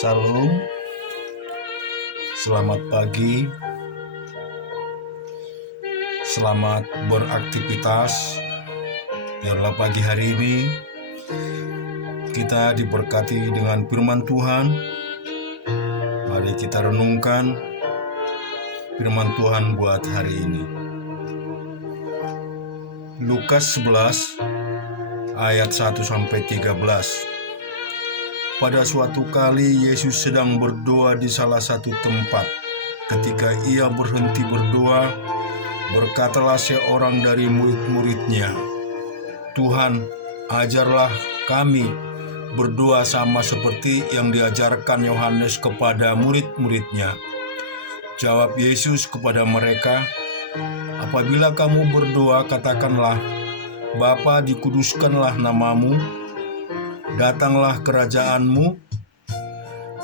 Salam, selamat pagi, selamat beraktivitas. Biarlah pagi hari ini kita diberkati dengan firman Tuhan. Mari kita renungkan firman Tuhan buat hari ini. Lukas 11 ayat 1-13. Pada suatu kali Yesus sedang berdoa di salah satu tempat. Ketika ia berhenti berdoa, berkatalah seorang dari murid-muridnya, "Tuhan, ajarlah kami berdoa sama seperti yang diajarkan Yohanes kepada murid-muridnya." Jawab Yesus kepada mereka, "Apabila kamu berdoa, katakanlah, Bapa, dikuduskanlah namamu, datanglah kerajaanmu,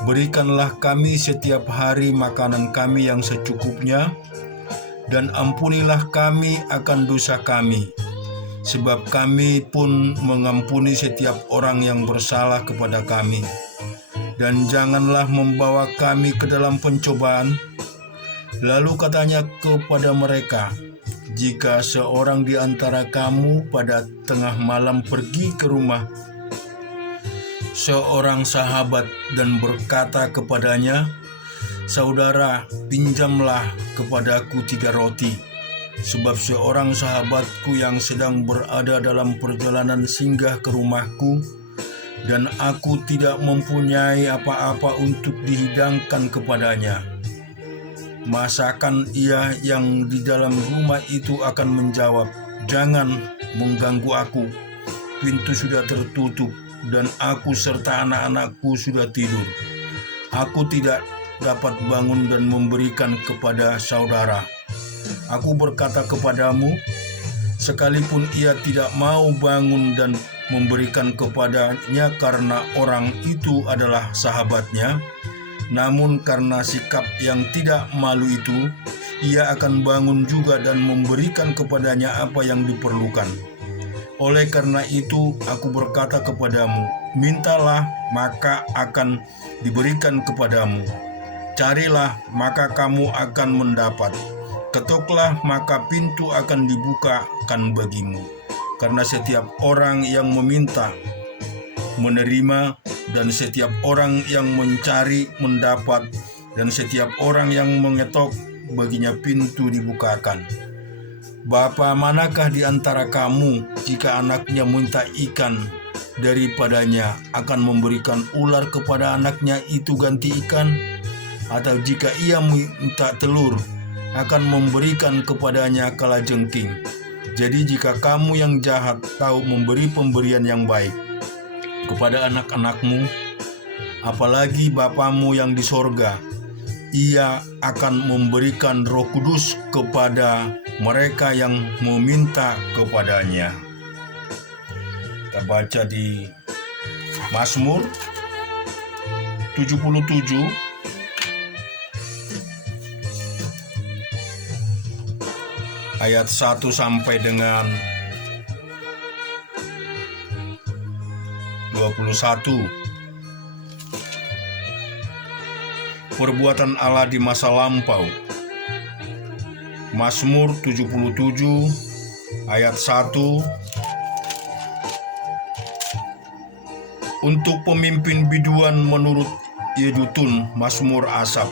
berikanlah kami setiap hari makanan kami yang secukupnya, dan ampunilah kami akan dosa kami, sebab kami pun mengampuni setiap orang yang bersalah kepada kami. Dan janganlah membawa kami ke dalam pencobaan." Lalu katanya kepada mereka, "Jika seorang di antara kamu pada tengah malam pergi ke rumah seorang sahabat dan berkata kepadanya, 'Saudara, pinjamlah kepadaku 3 roti, sebab seorang sahabatku yang sedang berada dalam perjalanan singgah ke rumahku, dan aku tidak mempunyai apa-apa untuk dihidangkan kepadanya.' Masakan ia yang di dalam rumah itu akan menjawab, 'Jangan mengganggu aku, pintu sudah tertutup, dan aku serta anak-anakku sudah tidur. Aku tidak dapat bangun dan memberikan kepada saudara.' Aku berkata kepadamu, sekalipun ia tidak mau bangun dan memberikan kepadanya karena orang itu adalah sahabatnya, namun karena sikap yang tidak malu itu, ia akan bangun juga dan memberikan kepadanya apa yang diperlukan. Oleh karena itu, aku berkata kepadamu, mintalah, maka akan diberikan kepadamu. Carilah, maka kamu akan mendapat. Ketoklah, maka pintu akan dibukakan bagimu. Karena setiap orang yang meminta, menerima, dan setiap orang yang mencari, mendapat, dan setiap orang yang mengetok, baginya pintu dibukakan. Bapa manakah di antara kamu, jika anaknya minta ikan daripadanya, akan memberikan ular kepada anaknya itu ganti ikan? Atau jika ia minta telur, akan memberikan kepadanya kalajengking? Jadi jika kamu yang jahat tahu memberi pemberian yang baik kepada anak-anakmu, apalagi Bapamu yang di sorga, ia akan memberikan Roh Kudus kepada mereka yang meminta kepadanya." Kita baca di Mazmur 77 ayat 1 sampai dengan 21. Perbuatan Allah di masa lampau. Mazmur 77 ayat 1. Untuk pemimpin biduan menurut Yedutun, Mazmur Asaf.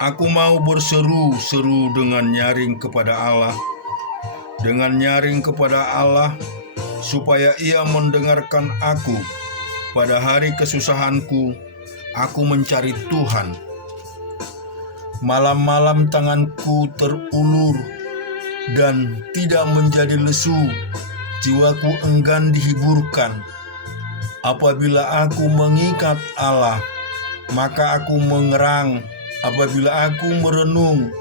Aku mau berseru-seru dengan nyaring kepada Allah, dengan nyaring kepada Allah, supaya ia mendengarkan aku. Pada hari kesusahanku, aku mencari Tuhan. Malam-malam tanganku terulur dan tidak menjadi lesu, jiwaku enggan dihiburkan. Apabila aku mengikat Allah, maka aku mengerang. Apabila aku merenung,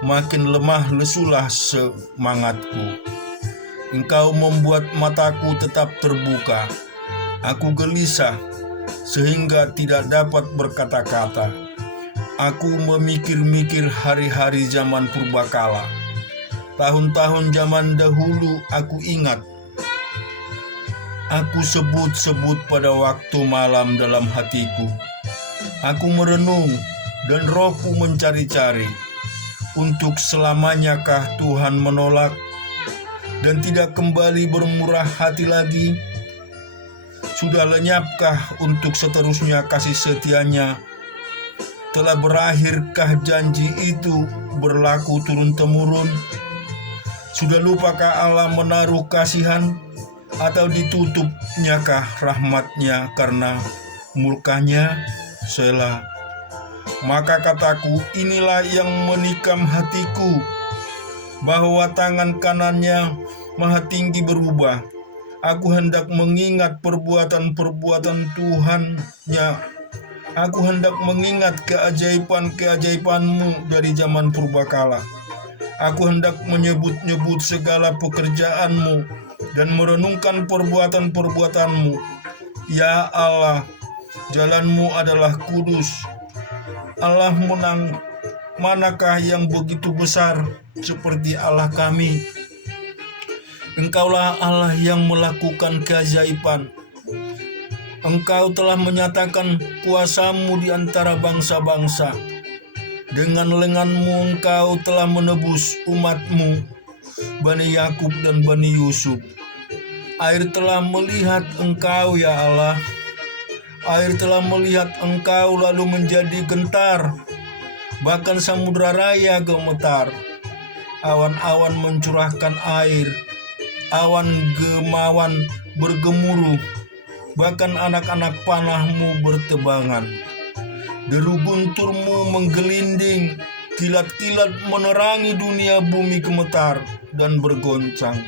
makin lemah lesulah semangatku. Engkau membuat mataku tetap terbuka. Aku gelisah sehingga tidak dapat berkata-kata. Aku memikir-mikir hari-hari zaman purbakala. Tahun-tahun zaman dahulu aku ingat. Aku sebut-sebut pada waktu malam dalam hatiku. Aku merenung dan rohku mencari-cari. Untuk selamanyakah Tuhan menolak dan tidak kembali bermurah hati lagi? Sudah lenyapkah untuk seterusnya kasih setianya? Telah berakhirkah janji itu berlaku turun-temurun? Sudah lupakah Allah menaruh kasihan? Atau ditutupnyakah rahmatnya karena murkanya? Selah. Maka kataku, inilah yang menikam hatiku, bahwa tangan kanannya maha tinggi berubah. Aku hendak mengingat perbuatan-perbuatan Tuhannya. Aku hendak mengingat keajaiban-keajaibanmu dari zaman purbakala. Aku hendak menyebut-nyebut segala pekerjaanmu dan merenungkan perbuatan-perbuatanmu. Ya Allah, jalanmu adalah kudus. Allah menang, manakah yang begitu besar seperti Allah kami? Engkaulah Allah yang melakukan keajaiban. Engkau telah menyatakan kuasamu di antara bangsa-bangsa. Dengan lenganmu engkau telah menebus umatmu, Bani Yakub dan Bani Yusuf. Air telah melihat engkau, ya Allah. Air telah melihat engkau lalu menjadi gentar. Bahkan samudra raya gemetar. Awan-awan mencurahkan air. Awan gemawan bergemuruh. Bahkan anak-anak panahmu bertebangan. Deru gunturmu menggelinding, kilat-kilat menerangi dunia bumi gemetar dan bergoncang.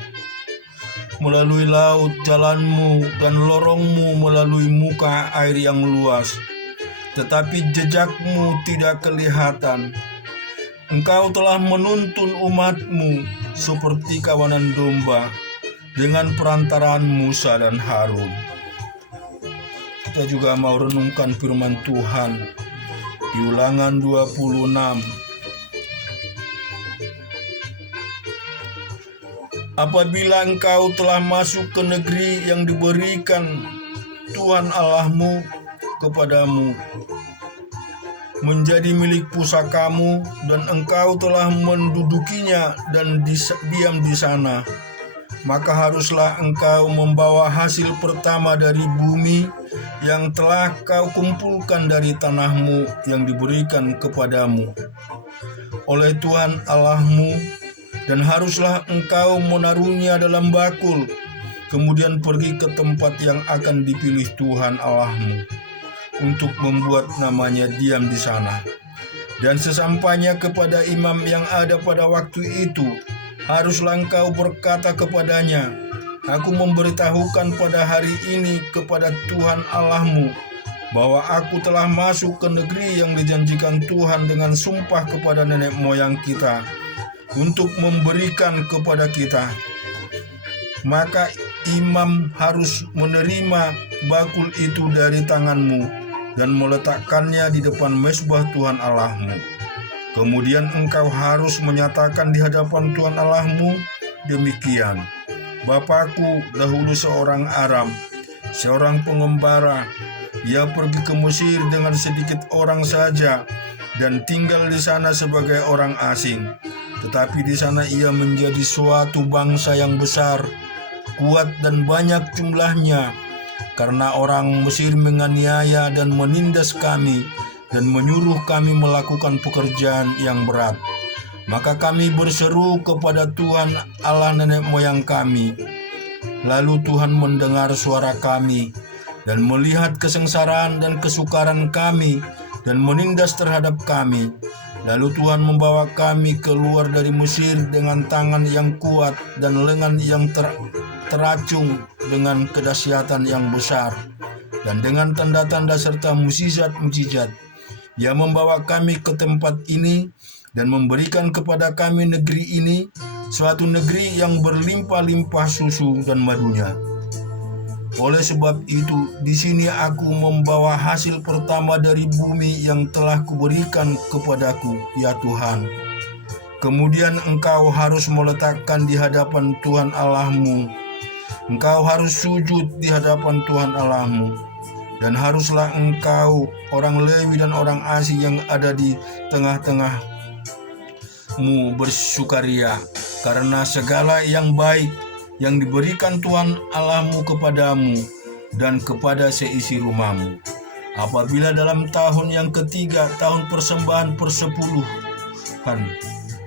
Melalui laut jalanmu dan lorongmu melalui muka air yang luas, tetapi jejakmu tidak kelihatan. Engkau telah menuntun umatmu seperti kawanan domba dengan perantaraan Musa dan Harun. Kita juga mau renungkan firman Tuhan di Ulangan 26. Apabila engkau telah masuk ke negeri yang diberikan Tuhan Allahmu kepadamu, menjadi milik pusakamu, dan engkau telah mendudukinya dan diam di sana, maka haruslah engkau membawa hasil pertama dari bumi yang telah kau kumpulkan dari tanahmu yang diberikan kepadamu oleh Tuhan Allahmu, dan haruslah engkau menaruhnya dalam bakul, kemudian pergi ke tempat yang akan dipilih Tuhan Allahmu untuk membuat namanya diam di sana. Dan sesampainya kepada imam yang ada pada waktu itu, haruslah engkau berkata kepadanya, Aku memberitahukan pada hari ini kepada Tuhan Allahmu bahwa aku telah masuk ke negeri yang dijanjikan Tuhan dengan sumpah kepada nenek moyang kita untuk memberikan kepada kita. Maka imam harus menerima bakul itu dari tanganmu dan meletakkannya di depan mezbah Tuhan Allahmu. Kemudian engkau harus menyatakan di hadapan Tuhan Allahmu demikian, Bapakku dahulu seorang Aram, seorang pengembara. Ia pergi ke Mesir dengan sedikit orang saja dan tinggal di sana sebagai orang asing. Tetapi di sana ia menjadi suatu bangsa yang besar, kuat dan banyak jumlahnya, karena orang Mesir menganiaya dan menindas kami dan menyuruh kami melakukan pekerjaan yang berat. Maka kami berseru kepada Tuhan Allah nenek moyang kami. Lalu Tuhan mendengar suara kami dan melihat kesengsaraan dan kesukaran kami dan menindas terhadap kami. Lalu Tuhan membawa kami keluar dari Mesir dengan tangan yang kuat dan lengan yang teracung dengan kedahsyatan yang besar dan dengan tanda-tanda serta mukjizat-mukjizat. Ia membawa kami ke tempat ini dan memberikan kepada kami negeri ini, suatu negeri yang berlimpah-limpah susu dan madunya. Oleh sebab itu, di sini aku membawa hasil pertama dari bumi yang telah kuberikan kepadaku, ya Tuhan. Kemudian engkau harus meletakkan di hadapan Tuhan Allahmu. Engkau harus sujud di hadapan Tuhan Allahmu. Dan haruslah engkau, orang Lewi dan orang asing yang ada di tengah-tengahmu, bersukaria karena segala yang baik yang diberikan Tuhan Allahmu kepadamu dan kepada seisi rumahmu. Apabila dalam tahun yang ketiga, tahun persembahan persepuluhan,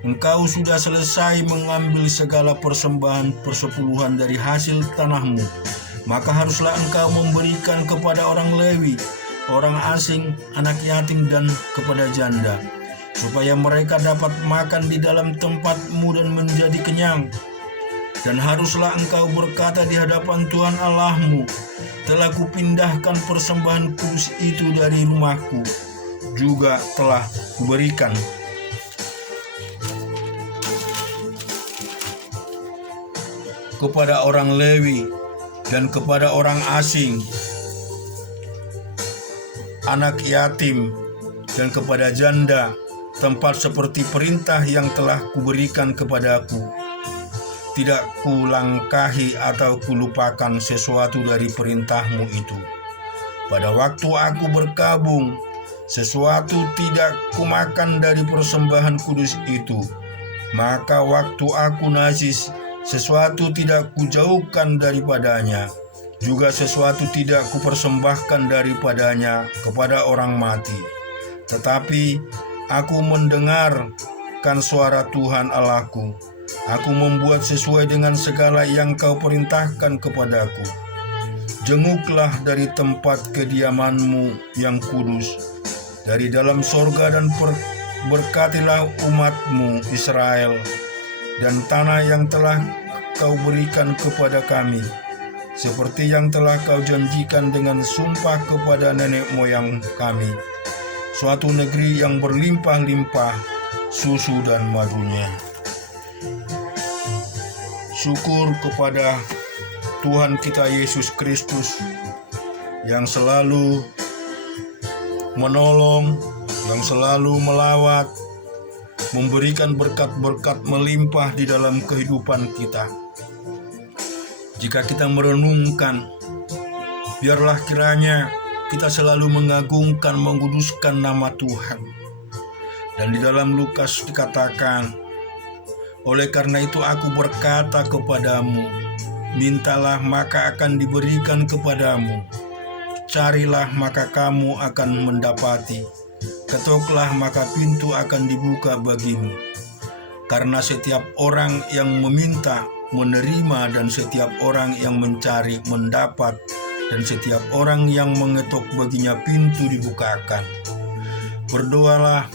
engkau sudah selesai mengambil segala persembahan persepuluhan dari hasil tanahmu, maka haruslah engkau memberikan kepada orang Lewi, orang asing, anak yatim, dan kepada janda, supaya mereka dapat makan di dalam tempatmu dan menjadi kenyang. Dan haruslah engkau berkata di hadapan Tuhan Allahmu, telah kupindahkan persembahan kudus itu dari rumahku, juga telah kuberikan kepada orang Lewi dan kepada orang asing, anak yatim, dan kepada janda, tempat seperti perintah yang telah kuberikan kepadaku. Tidak kulangkahi atau kulupakan sesuatu dari perintahmu itu. Pada waktu aku berkabung, sesuatu tidak kumakan dari persembahan kudus itu. Maka waktu aku najis, sesuatu tidak kujauhkan daripadanya. Juga sesuatu tidak kupersembahkan daripadanya kepada orang mati. Tetapi aku mendengarkan suara Tuhan Allahku. Aku membuat sesuai dengan segala yang kau perintahkan kepadaku. Jenguklah dari tempat kediamanmu yang kudus, dari dalam sorga, dan berkatilah umatmu Israel, dan tanah yang telah kau berikan kepada kami, seperti yang telah kau janjikan dengan sumpah kepada nenek moyang kami, suatu negeri yang berlimpah-limpah susu dan madunya. Syukur kepada Tuhan kita Yesus Kristus yang selalu menolong, yang selalu melawat, memberikan berkat-berkat melimpah di dalam kehidupan kita. Jika kita merenungkan, biarlah kiranya kita selalu mengagungkan, menguduskan nama Tuhan. Dan di dalam Lukas dikatakan, oleh karena itu aku berkata kepadamu, mintalah maka akan diberikan kepadamu, carilah maka kamu akan mendapati, ketoklah maka pintu akan dibuka bagimu. Karena setiap orang yang meminta menerima, dan setiap orang yang mencari mendapat, dan setiap orang yang mengetok baginya pintu dibukakan. Berdoalah,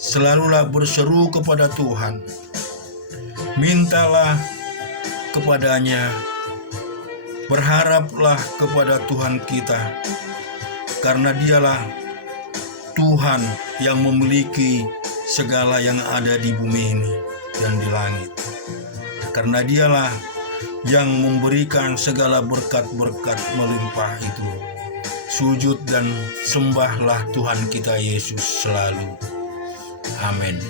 selalulah berseru kepada Tuhan. Mintalah kepadanya, berharaplah kepada Tuhan kita, karena Dialah Tuhan yang memiliki segala yang ada di bumi ini dan di langit. Karena Dialah yang memberikan segala berkat-berkat melimpah itu. Sujud dan sembahlah Tuhan kita Yesus selalu. Amin.